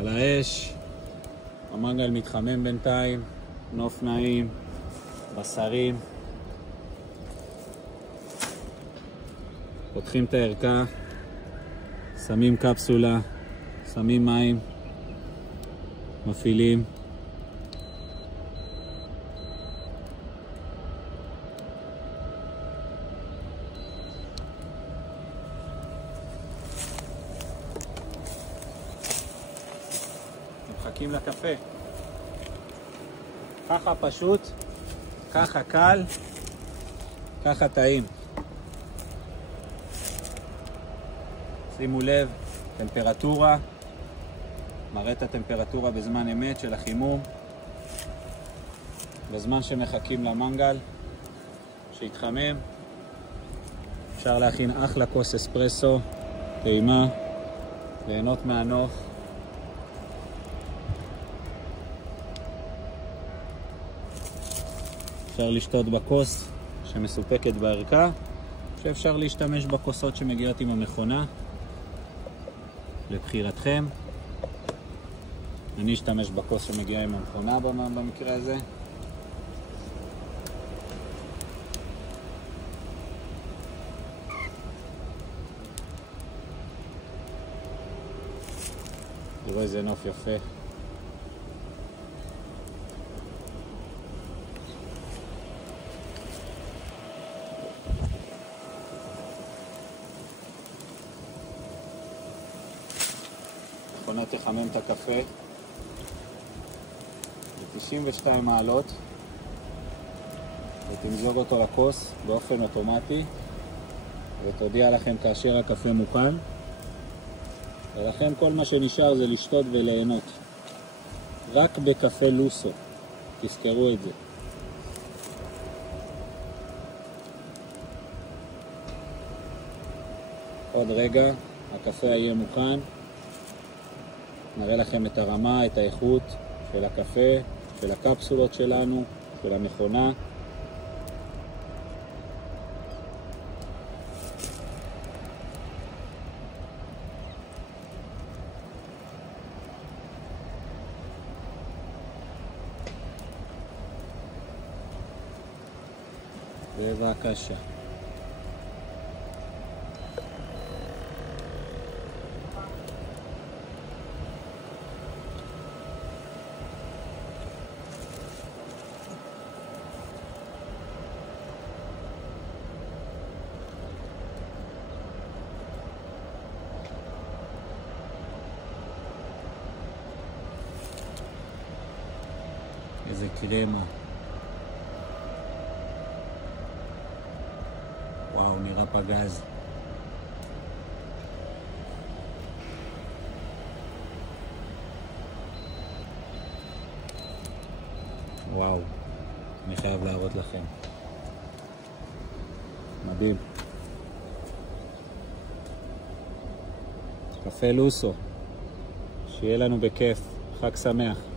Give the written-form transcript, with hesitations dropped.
על האש, המנגל מתחמם בינתיים, נוף נעים, בשרים. פותחים את הערכה, שמים קפסולה, שמים מים, מפעילים. מחכים לקפה. ככה פשוט, ככה קל, ככה טעים. שימו לב, טמפרטורה, מראה את הטמפרטורה בזמן אמת של החימום, בזמן שמחכים למנגל שיתחמם. אפשר להכין אחלה כוס אספרסו, טעימה, ליהנות מהנוף. אפשר לשתות בכוס שמסופקת בערכה, שאפשר להשתמש בכוסות שמגיעות עם המכונה, לבחירתכם. אני אשתמש בכוס שמגיעה עם המכונה במקרה הזה. תראו איזה נוף יפה. המכונה תחמם את הקפה ב-92 מעלות ותמזוג אותו לכוס באופן אוטומטי ותודיע לכם כאשר הקפה מוכן, ולכן כל מה שנשאר זה לשתות וליהנות. רק בקפה לוסו, תזכרו את זה. עוד רגע הקפה יהיה מוכן, נראה לכם את הרמה, את האיכות של הקפה, של הקפסולות שלנו, של המכונה. בבקשה. איזה קרמה. וואו, נראה פגז. וואו, אני חייב להראות לכם. מדהים. קפה לוסו. שיהיה לנו בכיף. חג שמח.